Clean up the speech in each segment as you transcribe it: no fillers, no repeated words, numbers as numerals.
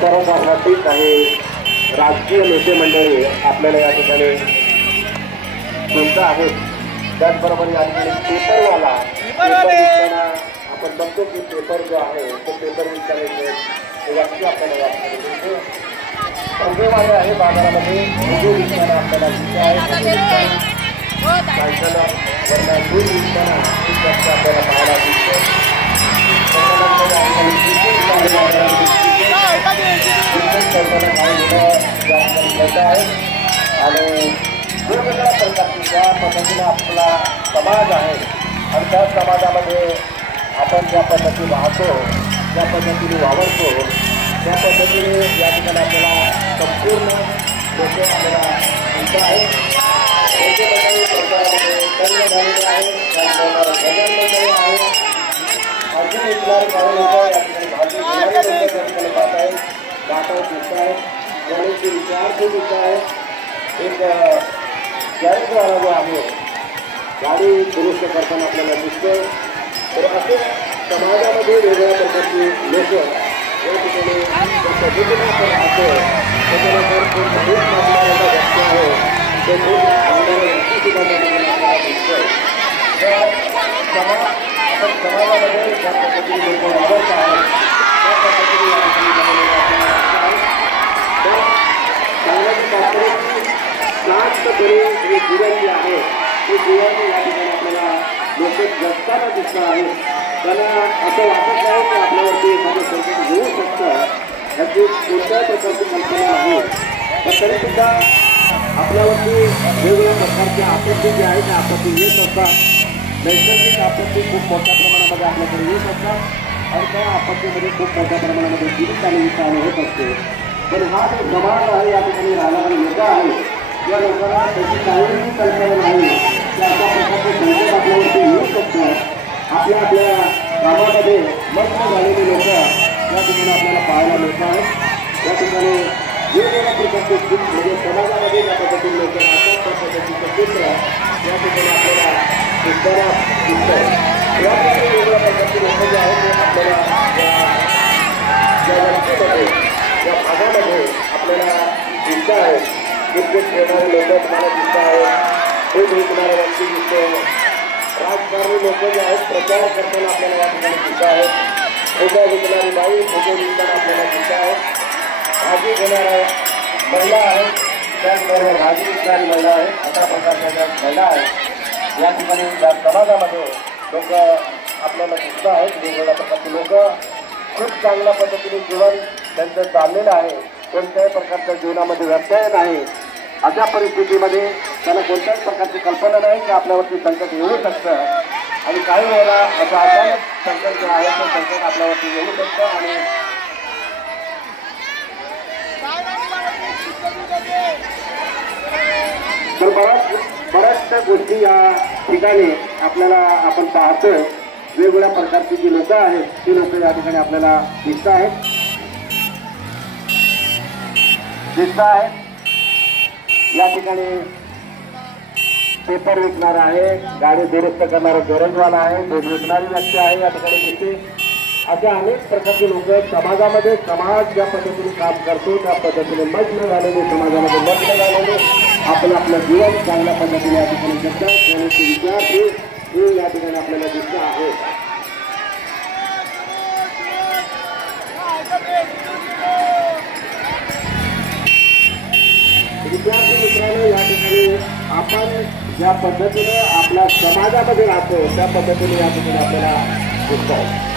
प्रचारासाठी काही राजकीय नेते मंडळी आपल्याला या ठिकाणी सुद्धा आहेत. त्याचबरोबर या ठिकाणी पेपरवाला आपण बघतो की पेपर जो आहे तो पेपर विचारायचे व्यक्ती आपल्याला वाटते संघवाले आहे बाजारामध्ये दूध विकताना आपल्याला दिसते आहे. सायकल वरना दूध विकताना खूप जास्त आपल्याला पाहायला दिसते. आणि वेगवेगळ्या प्रकारची ज्या पद्धतीने आपला समाज आहे आणि त्या समाजामध्ये आपण ज्या पद्धतीने वाहतो ज्या पद्धतीने वावरतो त्या पद्धतीने या ठिकाणी आपल्याला संपूर्ण लोक आपल्याला दिसत आहेत. प्रचारामध्ये दंड झालेले आहे, भजन मंडळी आहे, अजून इथला काही लोक या ठिकाणी भाजी घेणारे लोक त्या ठिकाणी पाहत आहेत, गाठव दिसत आहेत, गणेशचे विचारचे दिसत आहेत. एक गॅरेजवाला जो आहे गाडी दुरुस्त करताना आपल्याला दिसते. तर असे समाजामध्ये वेगवेगळ्या प्रकारची लोक या ठिकाणी पद्धतीने आपण राहतो. त्याच्यानंतर खूप दूध मागणारा व्यक्ती आहे ते दूध मागणारा व्यक्ती सुद्धा आपल्याला दिसतोय. तर आपण समाजामध्ये ज्या पद्धतीने लोक वावरत आहेत त्या पद्धतीने या ठिकाणी जास्त बरे हे जीवन जे आहे ते जीवन या ठिकाणी आपल्याला लोक जगताना दिसत आहेत. त्यांना असं वाटत नाही की आपल्यावरती एखादं संकट येऊ शकतं याची कोणत्याही प्रकारची कल्पना नाही. पण तरीसुद्धा आपल्यावरती वेगवेगळ्या प्रकारच्या आपत्ती ज्या आहेत त्या आपत्ती येत असतात. नैसर्गिक आपत्ती खूप मोठ्या प्रमाणामध्ये आपल्याकडे येत असतात आणि त्या आपत्तीमध्ये खूप मोठ्या प्रमाणामध्ये जीवित आणि विकास होत असते. पण हा जो समाज आहे या ठिकाणी राहणारे लोक आहेत या लोकांना त्याची काहीही कल्पना नाही की अशा प्रकारचे संकट आपल्यावरती येऊ शकतात. आपल्या गावामध्ये मग्न झालेले लोक या ठिकाणी आपल्याला पाहायला मिळत आहेत. या ठिकाणी वेगवेगळ्या प्रकारचे म्हणजे समाजामध्ये ज्या पद्धतीने लोक राहतात त्या पद्धतीचं चित्र या ठिकाणी आपल्याला दिसताना दिसतं. या ठिकाणी वेगवेगळ्या प्रकारचे लोक जे आहेत ते आपल्याला या व्यक्तीमध्ये या भागामध्ये आपल्याला दिसत आहेत. क्रिकेट खेळणारे लोक तुम्हाला दिसत आहेत, दूध विकणारे व्यक्ती दिसतो, राजकारणी लोक जे आहेत प्रचार करताना आपल्याला या ठिकाणी दिसत आहेत. फोटो विकणारी बाई फोटो विकताना आपल्याला दिसत आहेत. भाजी घेणाऱ्या महिला आहेत, त्याचबरोबर भाजी विकणारी महिला आहे. अशा प्रकारच्या ज्या महिला आहेत या ठिकाणी या समाजामध्ये लोक आपल्याला दिसत आहेत. वेगवेगळ्या प्रकारचे लोक खूप चांगल्या पद्धतीने जीवन त्यांचं चाललेलं आहे. कोणत्याही प्रकारच्या जीवनामध्ये व्यत्यय नाही. अशा परिस्थितीमध्ये त्यांना कोणत्याही प्रकारची कल्पना नाही की आपल्यावरती संकट येऊ शकतं आणि काही वेळेला असं अचानक संकट जे आहे ते संकट आपल्यावरती येऊ शकतं. आणि तर बऱ्याचशा गोष्टी या ठिकाणी आपल्याला आपण पाहतोय. वेगवेगळ्या प्रकारची जी लोक आहेत ती लोक या ठिकाणी आपल्याला दिसत आहेत. या ठिकाणी पेपर विकणार आहे, गाडी दुरुस्त करणारा गॅरेजवाला आहे, दूध विकणारी व्यक्ती आहे या ठिकाणी दिसते. अशा अनेक प्रकारचे लोक समाजामध्ये समाज ज्या पद्धतीने काम करतो त्या पद्धतीने मग्न झालेले समाजामध्ये मग्न झालेले आपलं जीवन चांगल्या पद्धतीने या ठिकाणी जगतात. त्याचे विचार हे या ठिकाणी आपल्याला दिसत आहे. विद्यार्थी मित्रांनो या ठिकाणी आपण ज्या पद्धतीने आपल्या समाजामध्ये राहतो त्या पद्धतीने या ठिकाणी आपल्याला दिसत आहे.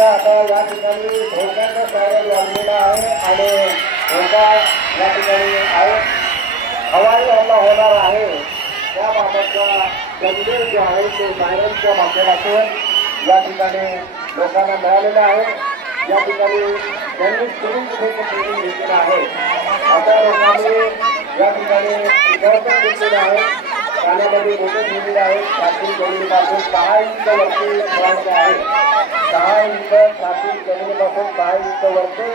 आता या ठिकाणी धोक्याचा सायरन वाजलेला आहे आणि धोका या ठिकाणी आहे. हवाई हल्ला होणार आहे त्याबाबतचा संदेश जो आहे तो सायरनच्या माध्यमातून या ठिकाणी लोकांना मिळालेला आहे। या ठिकाणी त्यांनी ट्रेनिंग घेतलेलं आहे। आता लोकांनी या ठिकाणी विद्यार्थ्यांना घेतलेलं आहे। कानामध्ये मोठे ठेवलेले आहेत। छाती जमिनीपासून 6 इंच वरती ठेवायचं आहे। 6 इंच छाती जमिनीपासून 6 इंच वरती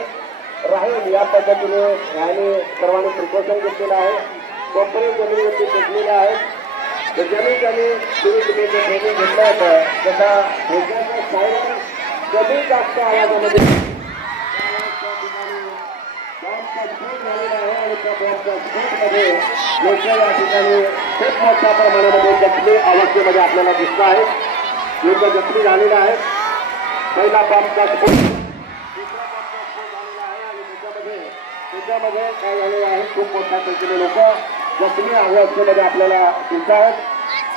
राहील या पद्धतीने याने सर्वांनी प्रिकॉशन घेतलेलं आहे। कोपरे जमिनीवरती टेकलेले आहेत। ज्यांनी ट्रेनिंग घेतलं होतं त्याचा ह्याच्याचा साईड कमी जास्त आवाजामध्ये झालेला आहे आणि त्या बॉम्बच्या स्फोटमध्ये लोक या ठिकाणी खूप मोठ्या प्रमाणामध्ये जखमी अवस्थेमध्ये आपल्याला दिसत आहेत। लोक जखमी झालेले आहेत। पहिला बॉम्बचा स्फोट, दुसरा बॉम्बचा स्फोट झालेला आहे आणि त्याच्यामध्ये काय झालेलं आहे, खूप मोठ्या संख्येने लोक जखमी अवस्थेमध्ये आपल्याला दिसत आहेत।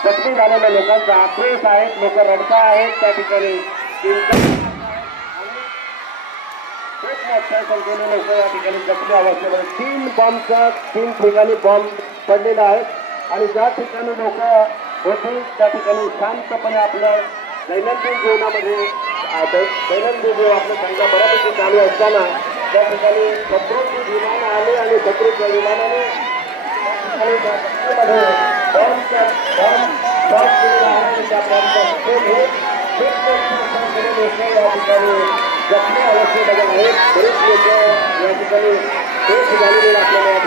जखमी झालेल्या लोकांचा आक्रोश आहेत, लोक रडता आहेत त्या ठिकाणी। खूप मोठ्या संख्येने लोक या ठिकाणी जखमी अवस्थेमध्ये 3 ठिकाणी बॉम्ब पडलेला आहे आणि ज्या ठिकाणी लोक होते त्या ठिकाणी शांतपणे आपलं दैनंदिन जीवनामध्ये दैनंदिन जीवन आपलं संख्या बऱ्यापैकी चालू असताना त्या ठिकाणी शत्रूचे विमान आले आणि शत्रूच्या विमानाने बॉम्बचा शॉट केलेला आहे आणि त्या बॉम्बचा स्फोट हे खूप मोठ्या संख्येने लोक या ठिकाणी जखमी अवस्थेमध्ये आहेत। बरेच लोक या ठिकाणी ठोस झालेले आपल्याला या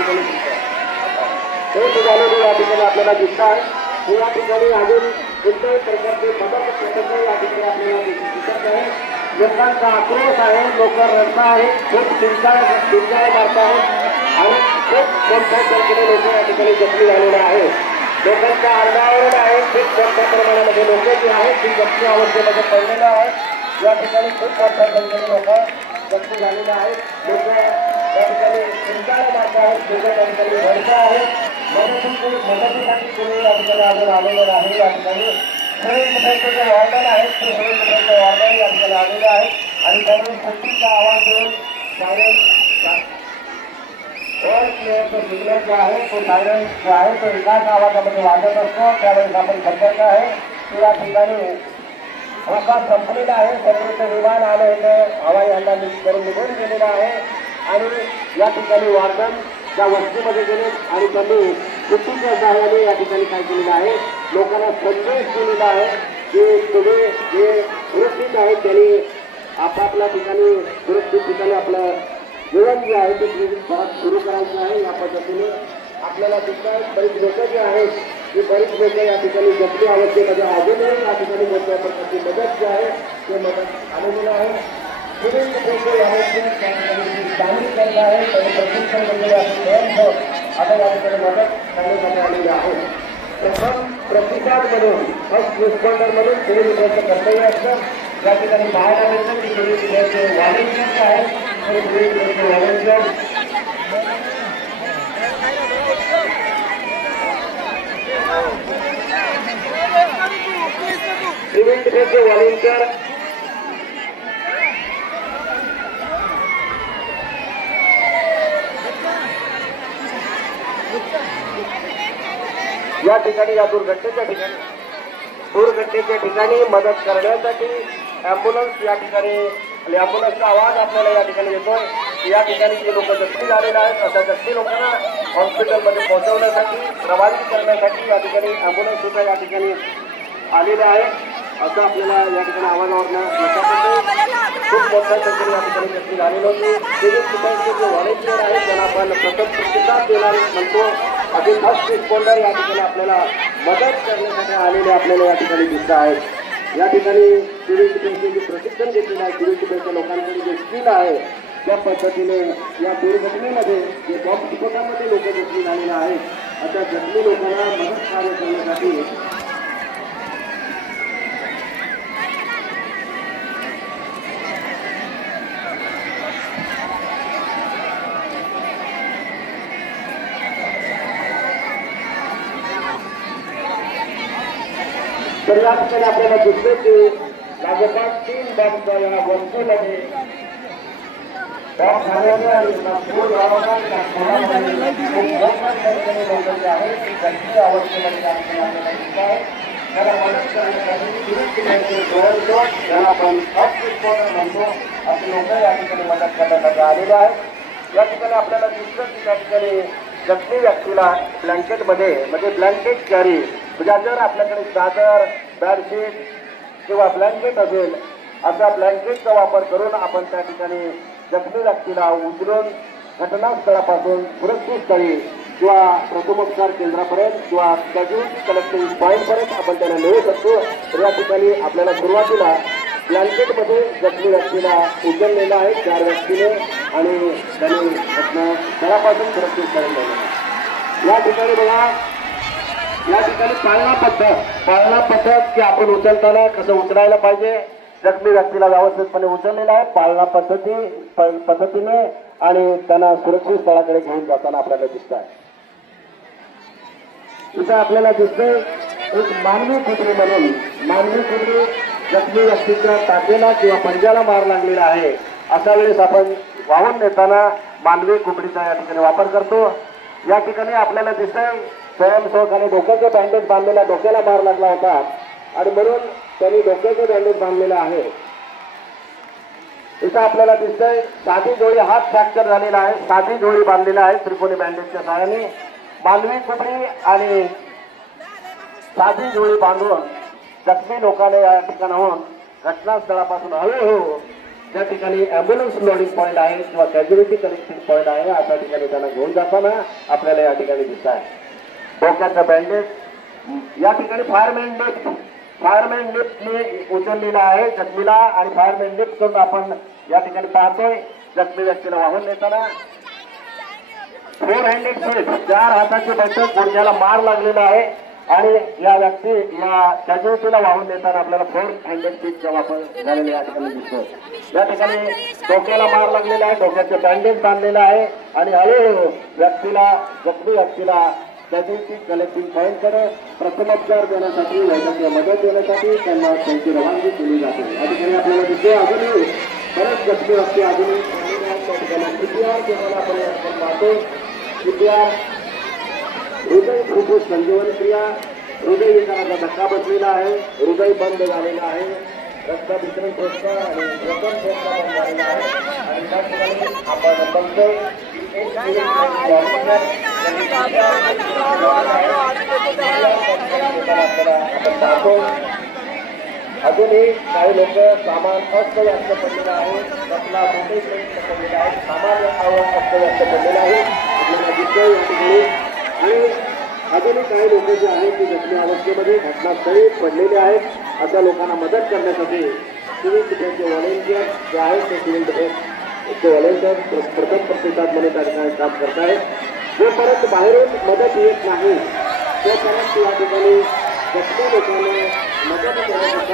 ठिकाणी आपल्याला दिसत आहे। या ठिकाणी अजून कोणत्याही प्रकारचे मदत प्रकल्प या ठिकाणी आपल्याला दिसत नाही। लोकांचा आक्रोश आहे, लोक रडत आहेत, खूप चिंता मारत आहेत आणि खूप मोठ्या संख्येने लोक या ठिकाणी जखमी झालेले आहेत। लोकांचा आरडाओरड आहे, खूप मोठ्या प्रमाणामध्ये लोक जे आहेत ती जखमी अवस्थेमध्ये पडलेले आहेत। या ठिकाणी खूप मोठ्या संख्येने लोक जखमी झालेले आहेत। लोक या ठिकाणी चिंताला मारत आहेत, लोक त्या ठिकाणी रडत आहेत। मदतीसाठी कोणी या ठिकाणी अजून आलेलं नाही। या ठिकाणी सगळे जे वॉर्डन आहेत ते सगळे वॉर्डन या ठिकाणी आलेले आहेत आणि त्यांनी शक्तीचा आवाज देऊन सायरन सिग्नल जो आहे तो सायरन जो आहे तो एकाच आवाजामध्ये वाजत असतो। त्यावेळेस आपण सतर्क आहे की या ठिकाणी धोका संपलेला आहे। शत्रूचं विमान आलं होतं, हवाई हल्ला करून निघून गेलेला आहे आणि या ठिकाणी वॉर्डन त्या वस्तीमध्ये गेले आणि त्यांनी सुट्टीच्या सहाय्याने या ठिकाणी काय केलेलं आहे, लोकांना संदेश दिलेला आहे की तुम्ही जे सुरक्षित आहेत त्यांनी आपापल्या ठिकाणी सुरक्षित ठिकाणी आपलं जीवन जे आहे ते परत सुरू करायचं आहे। या पद्धतीने आपल्याला दिसत आहे बरीच लोक जे आहेत की बरीच लोक या ठिकाणी जखमी अवस्थेमध्ये अजूनही या ठिकाणी मोठ्या प्रकारची मदत जी आहे ते मदत आलेलं आहे। सामील करत आहे त्यांनी प्रशिक्षण घेतलेले असे स्वयंसेवक आता या ठिकाणी मदत करण्यासाठी आलेले आहेत। प्रथम प्रतिसाद म्हणून फर्स्ट रिस्पॉन्डर म्हणून सिव्हिल डिफेन्सचं कर्तव्य असतं। या ठिकाणी पाहायला मिळतं की सिव्हिल डिफेन्सचे व्हॉलेंटियर्स आहेत, सिव्हिल डिफेन्सचे व्हॉलेंटियर्स या ठिकाणी या दुर्घटनेच्या ठिकाणी मदत करण्यासाठी ॲम्ब्युलन्स या ठिकाणी ॲम्ब्युलन्सचा आवाज आपल्याला या ठिकाणी येतोय। या ठिकाणी जे लोक जखमी झालेले आहेत अशा जखमी लोकांना हॉस्पिटलमध्ये पोहोचवण्यासाठी रवानगी करण्यासाठी या ठिकाणी ॲम्ब्युलन्स सुद्धा या ठिकाणी आलेले आहे असं आपल्याला या ठिकाणी आवाजावरनं लक्षात येतं। खूप मोठ्या संख्येने या ठिकाणी जखमी झालेले होते। सिव्हिल डिफेन्सचे जे व्हॉलेंटियर आहेत त्यांना आपण प्रथम प्रतिसाद देणार म्हणतो। अजून फर्स्ट रिस्पॉन्डर या ठिकाणी आपल्याला मदत करण्यासाठी आलेले आपल्याला या ठिकाणी दिसत आहेत। या ठिकाणी सिव्हिल डिफेन्सचे जे प्रशिक्षण घेतलेलं आहे, सिव्हिल डिफेन्सच्या लोकांकडे जे स्किल आहे त्या पद्धतीने या दुर्घटनेमध्ये जे बॉम्ब स्फोटामध्ये लोक जखमी झालेले आहेत अशा जखमी लोकांना मदत कार्य करण्यासाठी तर या ठिकाणी आपल्याला दिसले की लागोपाठ 3 बॉम्बच्या या वस्तूमध्ये बॉम्ब झाल्याने आणि नागपूर लोक जे आहेत त्यांची अवस्थेमध्ये आपल्याला दिसत आहे त्याला मदत करण्यासाठी त्याला आपण म्हणतो असे लोक या ठिकाणी मदत करण्यासाठी आलेले आहेत. या ठिकाणी आपल्याला दिसतं की त्या ठिकाणी जखमी व्यक्तीला ब्लँकेटमध्ये म्हणजे ब्लँकेट कॅरी म्हणजे जर आपल्याकडे चादर बेडशीट किंवा ब्लँकेट असेल अशा ब्लँकेटचा वापर करून आपण त्या ठिकाणी जखमी व्यक्तीला उचलून घटनास्थळापासून सुरक्षित स्थळी किंवा प्रथमोपचार केंद्रापर्यंत किंवा कॅज्युअल्टी कलेक्टिंग पॉईंटपर्यंत आपण त्याला नेऊ शकतो. तर या ठिकाणी आपल्याला सुरुवातीला ब्लँकेटमध्ये जखमी व्यक्तीला उचललेलं आहे 4 व्यक्तीने आणि त्यांनी घटनास्थळापासून सुरक्षित स्थळी नेलं. या ठिकाणी बघा या ठिकाणी पाळणा पद्धत की आपण उचलताना कसं उचलायला पाहिजे. जखमी व्यक्तीला व्यवस्थितपणे उचललेला आहे पाळणा पद्धतीने आणि त्यांना सुरक्षित स्थळाकडे घेऊन जाताना आपल्याला दिसत आहे. इथं आपल्याला दिसतंय एक मानवी कुत्री म्हणून मानवी कुत्री जखमी व्यक्तीच्या टाकेला किंवा पंजाला मार लागलेला आहे. अशा वेळेस आपण वाहून नेताना मानवी कुत्रीचा या ठिकाणी वापर करतो. या ठिकाणी आपल्याला दिसतंय स्वयंसेवकाने डोक्याचं बँडेज बांधलेला डोक्याला मार लागला होता आणि म्हणून त्यांनी डोक्याचं बँडेज बांधलेलं आहे. इथं आपल्याला दिसतंय साधी जोडी हात फ्रॅक्चर झालेला आहे साधी जोडी बांधलेला आहे त्रिकोणी बँडेजच्या सहाय्याने. मानवी कुत्री आणि साधी जोडी बांधून जखमी लोकांना या ठिकाणाहून घटनास्थळापासून हळूहळू ज्या ठिकाणी ॲम्ब्युलन्स लोडिंग पॉईंट आहे किंवा कॅज्युअल्टी कलेक्टिंग पॉईंट आहे अशा ठिकाणी त्यांना घेऊन जाताना आपल्याला या ठिकाणी दिसत आहे. डोक्याचं बँडेज या ठिकाणी फायरमॅन लिफ्टने उचललेला आहे जखमीला आणि फायरमॅन लिफ्ट करून आपण या ठिकाणी पाहतोय जखमी व्यक्तीला वाहून नेताना. 4 हँडेड स्वीप 4 हाताची बैठक गुडघ्याला मार लागलेला आहे आणि या कॅज्युअल्टीला वाहून नेताना आपल्याला 4 हँडेड स्वीपचा वापर झालेला या ठिकाणी दिसतो. या ठिकाणी डोक्याला मार लागलेला आहे डोक्याचे बँडेज बांधलेलं आहे आणि हळूहळू जखमी व्यक्तीला कॅज्युअल्टी कलेक्टिंग पॉईंटकडे प्रथमोपचार देण्यासाठी वैद्यकीय मदत देण्यासाठी त्यांना त्यांची रवानगी केली जाते. या ठिकाणी आपल्याला दिसते अजूनही बरेच जखमी व्यक्ती अजूनही CPR आपण पाहतो. CPR हृदय फुफ्फुस संजीवनी क्रिया हृदय विकाराचा धक्का बसलेला आहे हृदय बंद झालेला आहे रक्त वितरण ठोकता आणि श्वसन ठोकता बंद झालेला आहे आणि त्या ठिकाणी आपण बघतो अजूनही काही लोक सामान अस्तव्यस्त पडलेलं आहे आपला मोठे पडलेला आहे सामान अस्तव्यस्त पडलेलं आहे आपल्याला दिसतोय या ठिकाणी. आणि अजूनही काही लोक जे आहेत ते जखमी अवस्थेमध्ये घटनास्थळी पडलेले आहेत अशा लोकांना मदत करण्यासाठी सिव्हिल डिफेन्सचे व्हॉलेंटियर जे आहेत ते सिव्हिल डिफेन्सचे व्हॉलेंटियर प्रथम प्रतिसाद म्हणून त्या ठिकाणी काम करत आहेत. जोपर्यंत बाहेरून मदत येत नाही तोपर्यंत या ठिकाणी जखमी लोकांना मदत करण्याचा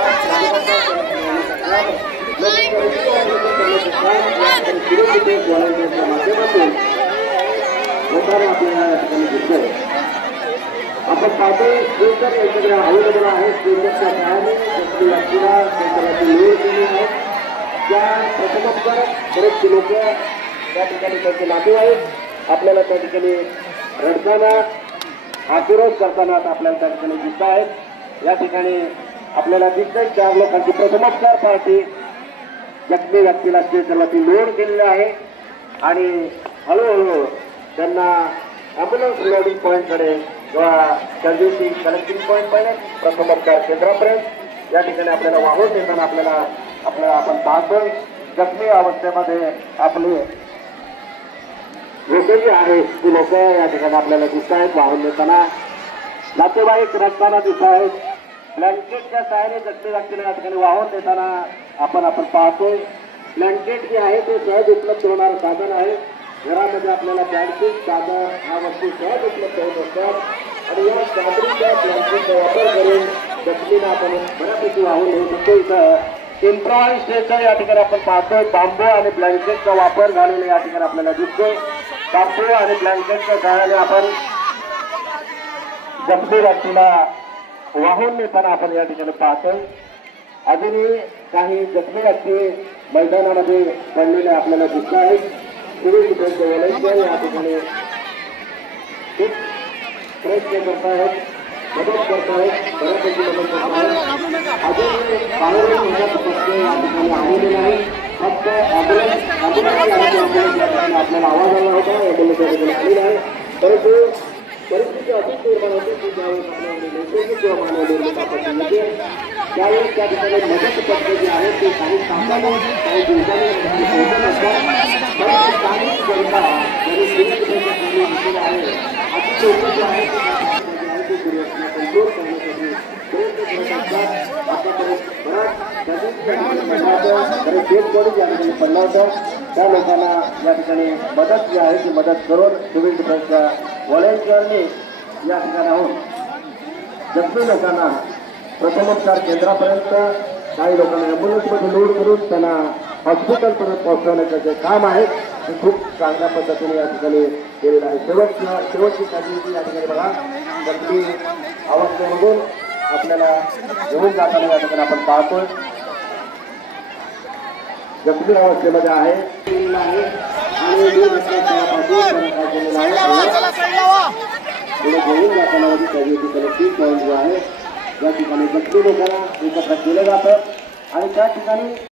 सिव्हिल डिफेन्स व्हॉलेंटियरच्या माध्यमातून होताना आपल्याला या ठिकाणी दिसतंय. आपण पाहतोय स्ट्रेचर यांच्याकडे अवेलेबल आहे स्ट्रेचरच्या सहाय्याने जखमी व्यक्तीला स्ट्रेचरची निवड केली आहे. ज्या प्रथमोपचार बरेचसे लोक त्या ठिकाणी त्यांचे नातेवाईक आपल्याला त्या ठिकाणी रडताना आक्रोश करताना आपल्याला त्या ठिकाणी दिसत आहेत. या ठिकाणी आपल्याला दिसतंय 4 लोकांची प्रथमोपचार पार्टी जखमी व्यक्तीला स्ट्रेचरला ती लोड केलेली आहे आणि हळूहळू त्यांना ॲम्ब्युलन्स लोडिंग पॉईंटकडे किंवा कॅज्युअल्टी कलेक्टिंग पॉईंटपर्यंत प्रथमोपचार केंद्रापर्यंत या ठिकाणी आपल्याला वाहून देताना आपल्याला आपण पाहतोय जखमी अवस्थेमध्ये आपले लोक जे आहेत ती लोक या ठिकाणी आपल्याला दिसत आहेत वाहून देताना. नातेवाईक रडताना दिसत आहेत. ब्लँकेटच्या सहाय्याने जखमी व्यक्तीला या ठिकाणी वाहून देताना आपण पाहतोय. ब्लँकेट जे आहे ते सहज उपलब्ध होणारं साधन आहे. घरामध्ये आपल्याला बेडशीट चादर ह्या वस्तू सहज उपलब्ध होत असतात आणि या चादरीच्या ब्लँकेटचा वापर करून जखमीला आपण बऱ्यापैकी वाहून नेऊ शकतो. इथं इम्प्रोवाइज स्ट्रेचर या ठिकाणी आपण पाहतोय बांबू आणि ब्लँकेटचा वापर झालेला या ठिकाणी आपल्याला दिसतोय. बांबू आणि ब्लँकेटच्या सहाय्याने आपण जखमी व्यक्तीला वाहून नेताना आपण या ठिकाणी पाहतोय. अजूनही काही जखमी व्यक्ती मैदानामध्ये पडलेले आपल्याला दिसत आहेत. सिव्हिल डिफेन्सचे व्हॉलेंटियर या ठिकाणी खूप प्रयत्न करत आहेत मदत करत आहेत बऱ्यापैकी मदत करत आहेत. बाहेरून मदत पक्ष या ठिकाणी आलेले नाही. फक्त आपल्याला आवाज आला होता ॲम्ब्युलन्स या ठिकाणी आलेला आहे. परंतु परिस्थिती अशीच निर्माण होते की ज्यावेळेस आपल्याकडे नैसर्गिक किंवा मानव निर्मित आपत्ती येते त्यावेळेस त्या ठिकाणी मदत पक्ष जे आहे ते काही तासांनी काही दिवसांनी पोहोचत असतात. परंतु स्थानिक जनता जरी दिलेला आहे अशी लोक जे आहेत ते दुर्घटना कंट्रोल करण्यासाठी प्रयत्न करत असतात. आतापर्यंत बऱ्याच डेड बॉडी या ठिकाणी पडला होता. त्या लोकांना या ठिकाणी मदत जी आहे ती मदत करून सिव्हिल डिफेन्सच्या व्हॉलेंटिअरने या ठिकाणाहून जखमी लोकांना प्रथमोपचार केंद्रापर्यंत काही लोकांना ॲम्ब्युलन्समध्ये लोड करून त्यांना हॉस्पिटलपर्यंत पोहोचवण्याचं जे काम आहे ते खूप चांगल्या पद्धतीने या ठिकाणी केलेलं आहे. शेवटची काळजी या ठिकाणी बघा जखमी अवस्थेमधून आपल्याला घेऊन जाताना या ठिकाणी आपण पाहतोय जखमी अवस्थेमध्ये आहे आणि पुढे घेऊन जाताना कलेक्टिव्ह पॉईंट जो आहे या ठिकाणी जखमी लोकांना एकत्र केलं जातं आणि त्या ठिकाणी